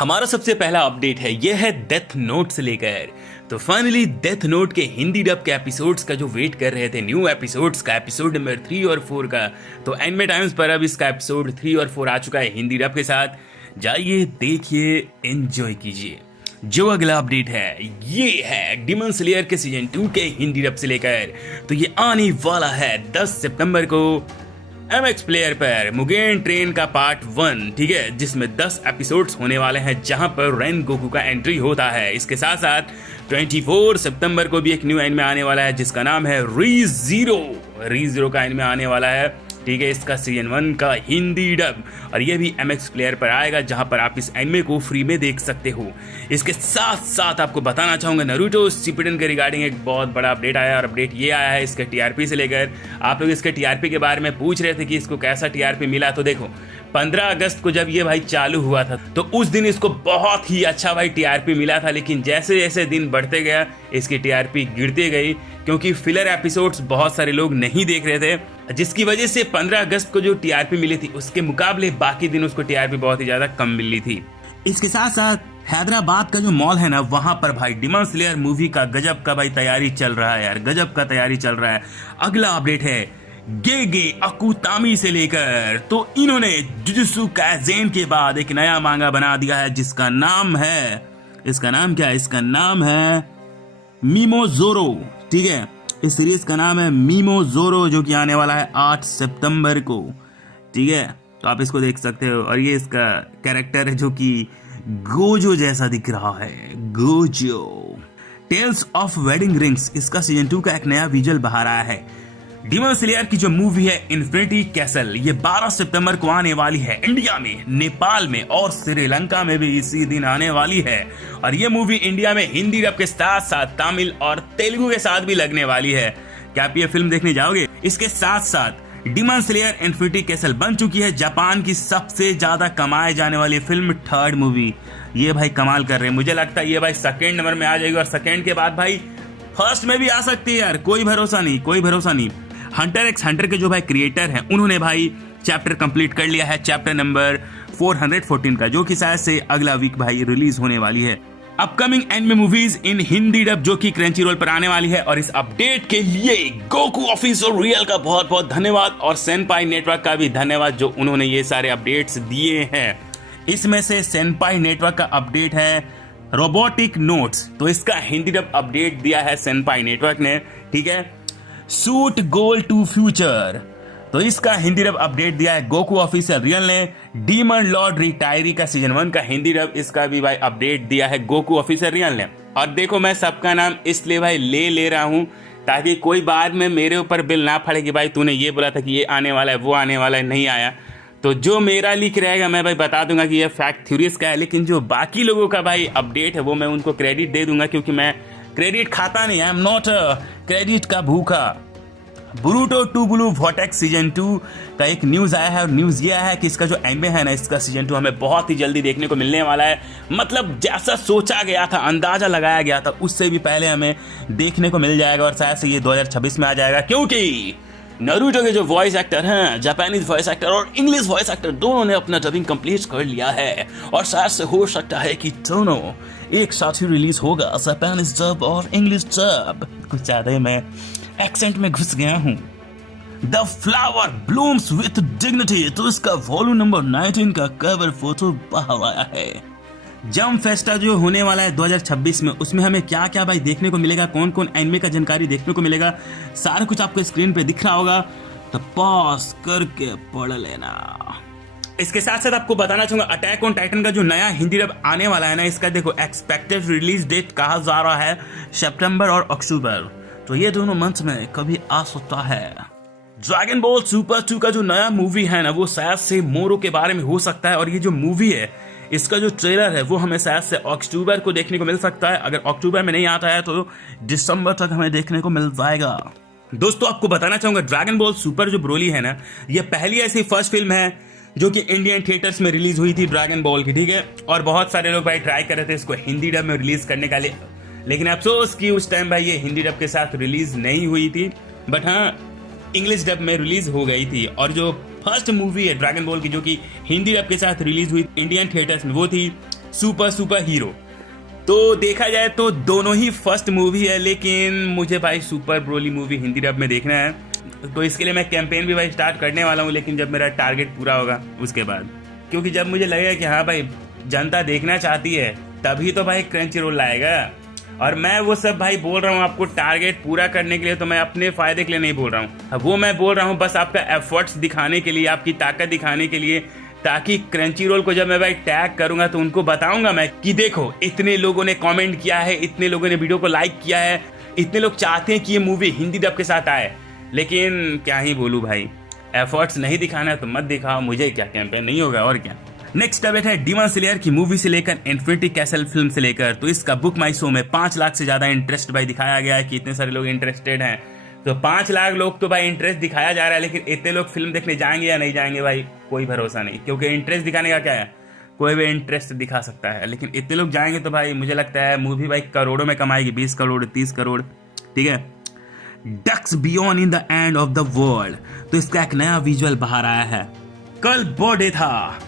हमारा सबसे पहला अपडेट है, यह है डेथ नोट से लेकर। तो फाइनली डेथ नोट के हिंदी डब के एपिसोड्स का जो वेट कर रहे थे, न्यू एपिसोड्स का, एपिसोड नंबर 3 और 4 का, तो एनिमे टाइम्स पर अब इसका एपिसोड 3 और 4 आ चुका है हिंदी डब के साथ। जाइए देखिए, एंजॉय कीजिए। जो अगला अपडेट है ये है डिमन स्लेयर के सीजन 2 के हिंदी डब से लेकर। तो ये आने वाला है 10 सितंबर को MX प्लेयर पर मुगेन ट्रेन का पार्ट 1, ठीक है, जिसमें 10 एपिसोड्स होने वाले हैं जहां पर रेन गोकू का एंट्री होता है। इसके साथ साथ 24 सितंबर को भी एक न्यू एनिमे आने वाला है जिसका नाम है रीज़ीरो का एनिमे आने वाला है, ठीक है, इसका सीजन 1 का हिंदी डब, और ये भी MX प्लेयर पर आएगा जहां पर आप इस एनिमे को फ्री में देख सकते हो। इसके साथ साथ आपको बताना चाहूंगा नारुतो शिपुडेन के रिगार्डिंग एक बहुत बड़ा अपडेट आया, और अपडेट ये आया है इसके TRP से लेकर। आप लोग इसके TRP के बारे में पूछ रहे थे कि इसको कैसा TRP मिला, तो देखो 15 अगस्त को जब ये भाई चालू हुआ था तो उस दिन इसको बहुत ही अच्छा भाई TRP मिला था, लेकिन जैसे जैसे दिन बढ़ते गया इसकी TRP गिरती गई, क्योंकि फिलर एपिसोड्स बहुत सारे लोग नहीं देख रहे थे, जिसकी वजह से 15 अगस्त को जो TRP मिली थी उसके मुकाबले बाकी दिन उसको TRP बहुत ही ज्यादा कम मिली थी। इसके साथ साथ हैदराबाद का जो मॉल है ना, वहां पर भाई डिमन स्लेयर मूवी का गजब का भाई तैयारी चल रहा है यार, गजब का तैयारी चल रहा है। अगला अपडेट है गेगे अकुतामी से लेकर। तो इन्होंने जुजुत्सु काइसेन के बाद एक नया मांगा बना दिया है जिसका नाम है, इसका नाम क्या है, इसका नाम है मीमोजोरो, ठीक है, इस सीरीज का नाम है मीमोजोरो, जो कि आने वाला है 8 सितंबर को, ठीक है, तो आप इसको देख सकते हो। और ये इसका कैरेक्टर है जो कि गोजो जैसा दिख रहा है, Gojo. Tales of wedding rings, इसका सीजन 2 का एक नया विजुअल बाहर आया है। डिमन स्लेयर की जो मूवी है इन्फिनिटी कैसल, ये 12 सितंबर को आने वाली है इंडिया में, नेपाल में और श्रीलंका में भी इसी दिन आने वाली है। और ये मूवी इंडिया में हिंदी डब के साथ साथ तमिल और तेलुगु के साथ भी लगने वाली है। क्या आप ये फिल्म देखने जाओगे? इसके साथ साथ डिमन स्लेयर इन्फिनिटी कैसल बन चुकी है जापान की सबसे ज्यादा कमाए जाने वाली फिल्म, 3rd मूवी। ये भाई कमाल कर रहे हैं, मुझे लगता है ये भाई 2nd नंबर में आ जाएगी, और 2nd के बाद भाई 1st में भी आ सकती है यार, कोई भरोसा नहीं, कोई भरोसा नहीं। हंटर एक्स हंटर के जो भाई क्रिएटर हैं उन्होंने भाई चैप्टर कंप्लीट कर लिया है, चैप्टर नंबर 414 का, जो कि शायद से अगला वीक भाई रिलीज होने वाली है। अपकमिंग एनिमे मूवीज इन हिंदी डब जो कि क्रंची रोल पर आने वाली है। और इस अपडेट के लिए गोकू ऑफिशियल रियल का बहुत बहुत धन्यवाद, और सेनपाई नेटवर्क का भी धन्यवाद जो उन्होंने ये सारे अपडेट्स दिए हैं। इसमें से सेनपाई नेटवर्क का अपडेट है रोबोटिक नोट्स, तो इसका हिंदी डब अपडेट दिया है सेनपाई नेटवर्क ने, ठीक है। सूट गोल टू फ्यूचर, तो इसका हिंदी डब अपडेट दिया है गोकू ऑफिशियल रियल ने। डीमन लॉर्ड रिटायरी का सीजन 1 का हिंदी डब, इसका भी भाई अपडेट दिया है गोकू ऑफिशियल रियल ने। और देखो मैं सबका नाम इसलिए भाई ले रहा हूं ताकि कोई बाद में मेरे ऊपर बिल ना पड़े कि भाई तूने ये बोला था कि ये आने वाला है, वो आने वाला है, नहीं आया। तो जो मेरा लीक रहेगा मैं भाई बता दूंगा कि ये फैक्ट थ्योरीज का है, लेकिन जो बाकी लोगों का भाई अपडेट है वो मैं उनको क्रेडिट दे दूंगा, क्योंकि मैं क्रेडिट खाता नहीं, आई एम नॉट क्रेडिट का भूखा। ब्रूटो टू ब्लू वॉटेक्स सीजन 2 का एक न्यूज आया है, और न्यूज ये है कि इसका जो एनिमे है ना, इसका सीजन 2 हमें बहुत ही जल्दी देखने को मिलने वाला है। मतलब जैसा सोचा गया था, अंदाजा लगाया गया था, उससे भी पहले हमें देखने को मिल जाएगा, और शायद से ये 2026 में आ जाएगा, क्योंकि नारुतो के जो वॉइस एक्टर हैं, जापानीज वॉइस एक्टर और इंग्लिश वॉइस एक्टर, दोनों ने अपना डबिंग कंप्लीट कर लिया है, और शायद से हो सकता है कि दोनों एक साथ ही रिलीज होगा, जापानीज डब और इंग्लिश डब। कुछ ज्यादा ही मैं एक्सेंट में घुस गया हूं। The flower blooms with dignity, तो इसका वॉल्यूम नंबर 19 का कवर फोटो बाहर आया है। जम फेस्टा जो होने वाला है 2026 में, उसमें हमें क्या क्या भाई देखने को मिलेगा, कौन कौन एनिमे का जानकारी देखने को मिलेगा, सारा कुछ आपको स्क्रीन पे दिख रहा होगा, तो पॉज करके पढ़ लेना। इसके साथ साथ आपको बताना चाहूंगा अटैक ऑन टाइटन का जो नया हिंदी डब आने वाला है ना, इसका देखो एक्सपेक्टेड रिलीज डेट कहा जा रहा है सितंबर और अक्टूबर, तो ये दोनों मंथ में कभी आ सकता है। ड्रैगन बॉल सुपर 2 का जो नया मूवी है ना, वो शायद से मोरो के बारे में हो सकता है, और ये जो मूवी है इसका जो ट्रेलर है वो हमें शायद से अक्टूबर को देखने को मिल सकता है। अगर अक्टूबर में नहीं आता है तो दिसंबर तक हमें देखने को मिल जाएगा। दोस्तों आपको बताना चाहूंगा ड्रैगन बॉल सुपर जो ब्रोली है ना, ये पहली ऐसी फर्स्ट फिल्म है जो कि इंडियन थिएटर्स में रिलीज हुई थी ड्रैगन बॉल की, ठीक है। और बहुत सारे लोग भाई ट्राई कर रहे थे इसको हिंदी डब में रिलीज करने का, लेकिन अफसोस कि उस टाइम भाई ये हिंदी डब के साथ रिलीज नहीं हुई थी, बट हाँ इंग्लिश डब में रिलीज हो गई थी। और जो फर्स्ट मूवी है ड्रैगन बॉल की जो कि हिंदी डब के साथ रिलीज हुई इंडियन थिएटर्स में, वो थी सुपर हीरो। तो देखा जाए तो दोनों ही फर्स्ट मूवी है, लेकिन मुझे भाई super Broly movie Hindi dub में देखना है, तो इसके लिए मैं कैंपेन भी भाई स्टार्ट करने वाला हूँ, लेकिन जब मेरा टारगेट पूरा होगा उसके बाद। क्योंकि जब मुझे लगेगा कि हाँ भाई जनता देखना चाहती है, तभी तो भाई क्रंची रोल लाएगा। और मैं वो सब भाई बोल रहा हूँ आपको टारगेट पूरा करने के लिए, तो मैं अपने फायदे के लिए नहीं बोल रहा हूँ, वो मैं बोल रहा हूँ बस आपका एफर्ट्स दिखाने के लिए, आपकी ताकत दिखाने के लिए, ताकि क्रंची रोल को जब मैं भाई टैग करूंगा तो उनको बताऊंगा मैं कि देखो इतने लोगों ने कमेंट किया है, इतने लोगों ने वीडियो को लाइक किया है, इतने लोग चाहते हैं कि ये मूवी हिंदी डब के साथ आए। लेकिन क्या ही बोलूं भाई, एफर्ट्स नहीं दिखाना है तो मत दिखाओ, मुझे क्या कैंपेन नहीं होगा और क्या। नेक्स्ट अपडेट है डीमन स्लेयर की मूवी से लेकर इन्फिनिटी कैसल फिल्म से लेकर, तो इसका बुक माई शो में 5 लाख से ज्यादा इंटरेस्ट भाई दिखाया गया है कि इतने सारे लोग इंटरेस्टेड हैं। तो 5 लाख लोग तो भाई इंटरेस्ट दिखाया जा रहा है, लेकिन इतने लोग फिल्म देखने जाएंगे या नहीं जाएंगे भाई कोई भरोसा नहीं, क्योंकि इंटरेस्ट दिखाने का क्या है, कोई भी इंटरेस्ट दिखा सकता है, लेकिन इतने लोग जाएंगे तो भाई मुझे लगता है मूवी भाई करोड़ों में कमाएगी, 20 करोड़ 30 करोड़, ठीक है। Ducks beyond in the end of the world, तो इसका एक नया विजुअल बाहर आया है। कल बर्थडे था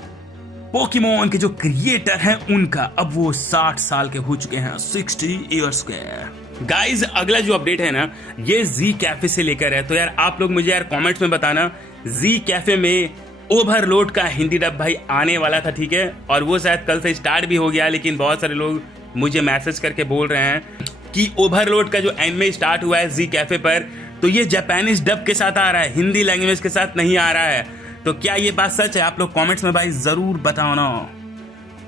पोकेमॉन के जो क्रिएटर हैं उनका, अब वो 60 साल के हो चुके हैं, 60 इयर्स के। गाइज अगला जो अपडेट है ना, ये जी कैफे से लेकर है, तो यार आप लोग मुझे यार कमेंट्स में बताना, जी कैफे में ओवरलोड का हिंदी डब भाई आने वाला था, ठीक है, और वो शायद कल से स्टार्ट भी हो गया, लेकिन बहुत सारे लोग मुझे मैसेज करके बोल रहे हैं कि ओवरलोड का जो एनिमे स्टार्ट हुआ है जी कैफे पर, तो ये जापानीज डब के साथ आ रहा है, हिंदी लैंग्वेज के साथ नहीं आ रहा है। तो क्या ये बात सच है? आप लोग कमेंट्स में भाई जरूर बताना।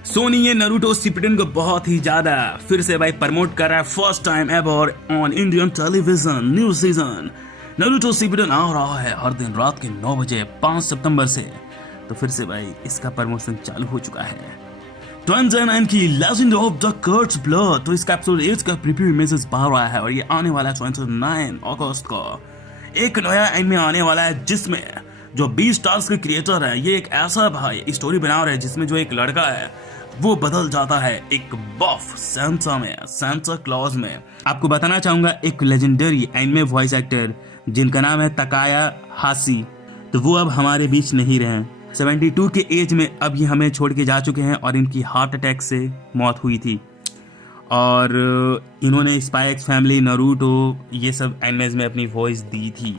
सोनी ये नारुतो शिपुडेन को बहुत ही ज्यादा फिर से भाई प्रमोट कर रहा है, first time ever on Indian television new season. Naruto Shippuden आ रहा है हर दिन रात के 9 बजे 5 सितंबर से, तो फिर से भाई इसका प्रमोशन चालू हो चुका है। 29 की legend of the curse blood, तो इसका एपिसोड 8 का प्रीव्यू इमेजेस बाहर आया है और ये आने वाला है 29 अगस्त को। एक नया एनिमे आने वाला है जिसमें जो बीस्टार्स के क्रिएटर है, ये एक ऐसा भाई स्टोरी बना रहे हैं जिसमें जो एक लड़का है वो बदल जाता है एक बफ सांता में, सांता क्लॉज में। आपको बताना चाहूंगा एक लेजेंडरी एनिमे वॉइस एक्टर जिनका नाम है तकाया हाशी, तो वो अब हमारे बीच नहीं रहे। 72 के एज में अब ये हमें छोड़ के जा चुके हैं और इनकी हार्ट अटैक से मौत हुई थी। और इन्होंने स्पाई एक्स फैमिली, नारुतो, ये सब एनिमेज में अपनी वॉइस दी थी।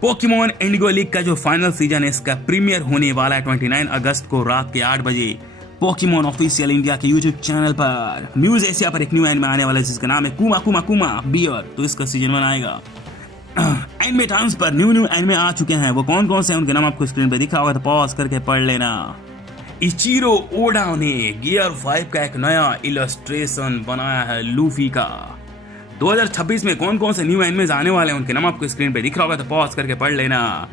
पोकेमॉन इंडिगो लीग का जो फाइनल सीजन है इसका प्रीमियर होने वाला है 29 अगस्त को रात के 8 बजे पोकेमॉन ऑफिशियल इंडिया के यूट्यूब चैनल पर। म्यूज एशिया पर एक न्यू एनिमे आने वाला है जिसका नाम है कुमा कुमा कुमा बियर, तो इसका सीजन 1 आएगा। एनिमे टाइम्स पर न्यू एनिमे आ चुके हैं, वो कौन कौन से हैं उनके नाम आपको स्क्रीन पे दिखा होगा, तो पॉज करके पढ़ लेना। इचिरो ओडा ने गियर 5 का एक नया इलस्ट्रेशन बनाया है लूफी का। 2026 में कौन कौन से न्यू एनिमेज आने वाले हैं उनके नाम आपको स्क्रीन पे दिख रहा होगा, तो पॉज करके पढ़ लेना।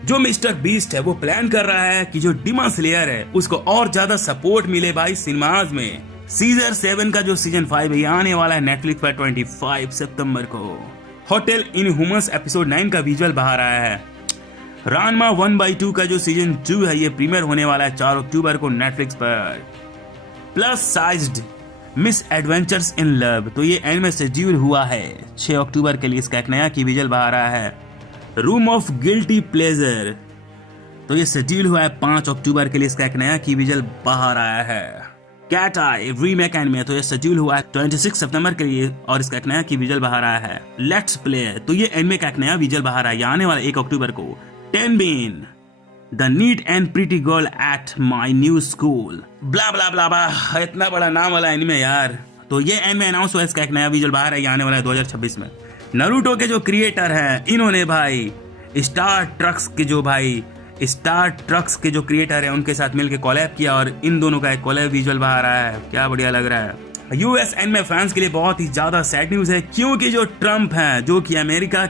जो मिस्टर बीस्ट है वो प्लान कर रहा है कि जो डीमन स्लेयर है उसको और ज्यादा सपोर्ट मिले भाई सिनेमाज में। सीजन 7 का जो सीजन 5 है आने वाला है नेटफ्लिक्स पर 25 सितंबर को। होटल इनह्यूमंस एपिसोड 9 का विजुअल बाहर आया है। रानमा 1/2 का जो सीजन 2 है ये प्रीमियर होने वाला है 4 अक्टूबर को नेटफ्लिक्स पर। Plus sized miss adventures in love, तो ये एनिमे शेड्यूल हुआ है 6 अक्टूबर के लिए, इसका एक नया की विजुअल बाहर आया है। रूम ऑफ गिल्टी प्लेजर, तो ये शेड्यूल हुआ है 5 अक्टूबर के लिए, इसका एक नया की विजुअल बाहर आया है। कैट आई रीमेक एनिमे, तो ये शेड्यूल हुआ है 26 सितंबर के लिए और इसका एक नया की विजुअल बाहर आया है। लेट्स प्ले, तो ये एनिमे का एक नया विजुअल बाहर आया, आने वाला 1 अक्टूबर को। टेनबिन the neat and pretty girl at my new school, blah blah blah blah, इतना बड़ा नाम वाला एनिमे यार। तो ये एनिमे अनाउंस हुआ, इसका एक नया विजुअल बाहर है, आने वाला है 2026 में। नारुतो के जो क्रिएटर हैं इन्होंने भाई स्टार ट्रक्स के जो क्रिएटर हैं उनके साथ मिलकर कोलैब किया और इन दोनों का एक कोलैब विजुअल बाहर आया है, क्या बढ़िया लग रहा है। यूएस एनिमे फैंस के लिए बहुत ही ज्यादा सैड न्यूज है, क्योंकि जो ट्रम्प हैं जो कि अमेरिका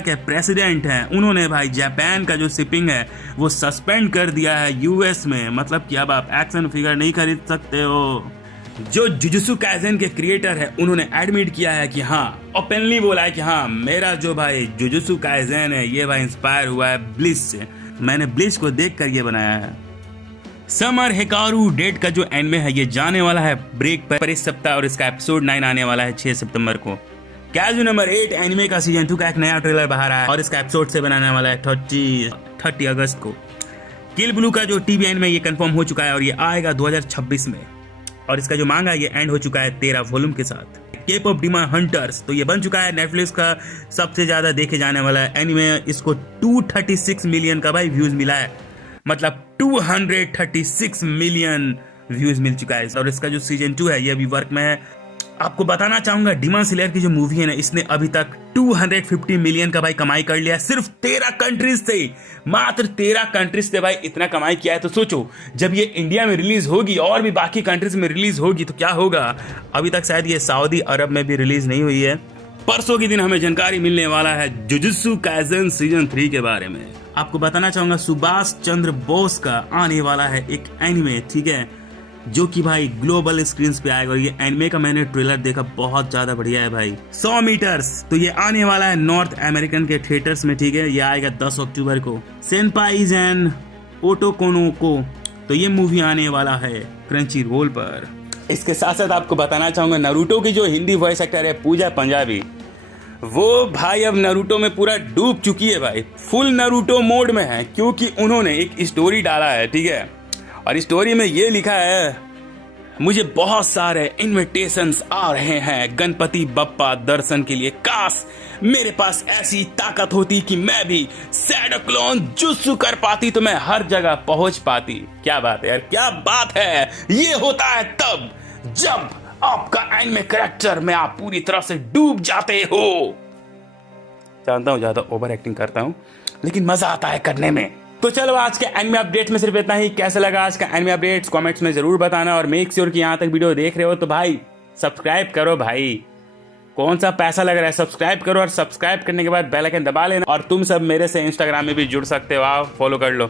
के प्रेसिडेंट हैं, उन्होंने भाई जापान का जो शिपिंग है वो सस्पेंड कर दिया है यूएस में। मतलब कि अब आप एक्शन फिगर नहीं खरीद सकते हो। जो जुजुत्सु काइसेन के क्रिएटर है उन्होंने एडमिट किया है कि हाँ, ओपनली बोला है कि हाँ, मेरा जो भाई जुजुत्सु काइसेन है ये भाई इंस्पायर हुआ है ब्लिच से, मैंने ब्लिच को देखकर ये बनाया है। समर हिकारू डेट का जो एनिमे है ये जाने वाला है ब्रेक पर इस सप्ताह और इसका एपिसोड 9 आने वाला है 6 सितंबर को। काजू नंबर 8 एनिमे का सीजन 2 का एक नया ट्रेलर बाहर आया और इसका एपिसोड 7 आने वाला है 30 अगस्त को। किल ब्लू का जो टीवी एनिमे ये कंफर्म हो चुका है और ये आएगा 2026 में। और इसका जो मांगा ये एंड हो चुका है 13 वॉल्यूम के साथ। केप ऑफ डिमन हंटर्स तो ये बन चुका है नेटफ्लिक्स का सबसे ज्यादा देखे जाने वाला एनिमे। इसको 236 मिलियन का भाई व्यूज मिला है, मतलब 236 मिलियन व्यूज मिल चुका है। और इसका जो सीजन 2 है ये अभी वर्क में है। आपको बताना चाहूंगा डिमन स्लेयर की जो मूवी है ना, इसने अभी तक 250 मिलियन का भाई कमाई कर लिया, सिर्फ 13 कंट्रीज से, मात्र 13 कंट्रीज से भाई इतना कमाई किया है। तो सोचो जब ये इंडिया में रिलीज होगी और भी बाकी कंट्रीज में रिलीज होगी तो क्या होगा। अभी तक शायद ये सऊदी अरब में भी रिलीज नहीं हुई है। परसों के दिन हमें जानकारी मिलने वाला है जुजुत्सु काइसेन सीजन 3 के बारे में। आपको बताना चाहूंगा सुभाष चंद्र बोस का आने वाला है एक एनिमे, ठीक है, जो कि भाई ग्लोबल स्क्रीन पे आएगा। और ये एनिमे का मैंने ट्रेलर देखा, बहुत ज्यादा बढ़िया है भाई। 100 मीटर्स तो ये आने वाला है नॉर्थ अमेरिकन के थिएटर्स में, ठीक है, ये आएगा 10 अक्टूबर को। सेनपाइज एंड ओटोकोनोको तो ये मूवी आने वाला है क्रंची रोल पर। इसके साथ साथ आपको बताना चाहूंगा नारुतो की जो हिंदी वॉइस एक्टर है पूजा पंजाबी, वो भाई अब नारुतो में पूरा डूब चुकी है भाई, फुल नारुतो मोड में है, क्योंकि उन्होंने एक स्टोरी डाला है, ठीक है, और स्टोरी में ये लिखा है मुझे बहुत सारे इनविटेशंस आ रहे हैं गणपति बप्पा दर्शन के लिए। काश मेरे पास ऐसी ताकत होती कि मैं भी शैडो क्लोन जुत्सु कर पाती तो मैं हर जगह पहुंच पाती। क्या बात है यार, क्या बात है। ये होता है तब जब आपका एनिमे कैरेक्टर में आप पूरी तरह से डूब जाते हो। जानता हूं ज्यादा ओवर एक्टिंग करता हूं, लेकिन मजा आता है करने में। तो चलो आज के एनिमे अपडेट में सिर्फ इतना ही। कैसा लगा आज का एनिमे अपडेट्स कमेंट्स में जरूर बताना, और मेक श्योर कि यहाँ तक वीडियो देख रहे हो तो भाई सब्सक्राइब करो भाई। कौन सा पैसा लग रहा है, सब्सक्राइब करो, और सब्सक्राइब करने के बाद बेल आइकन दबा लेना। और तुम सब मेरे से इंस्टाग्राम में भी जुड़ सकते हो, आओ फॉलो कर लो।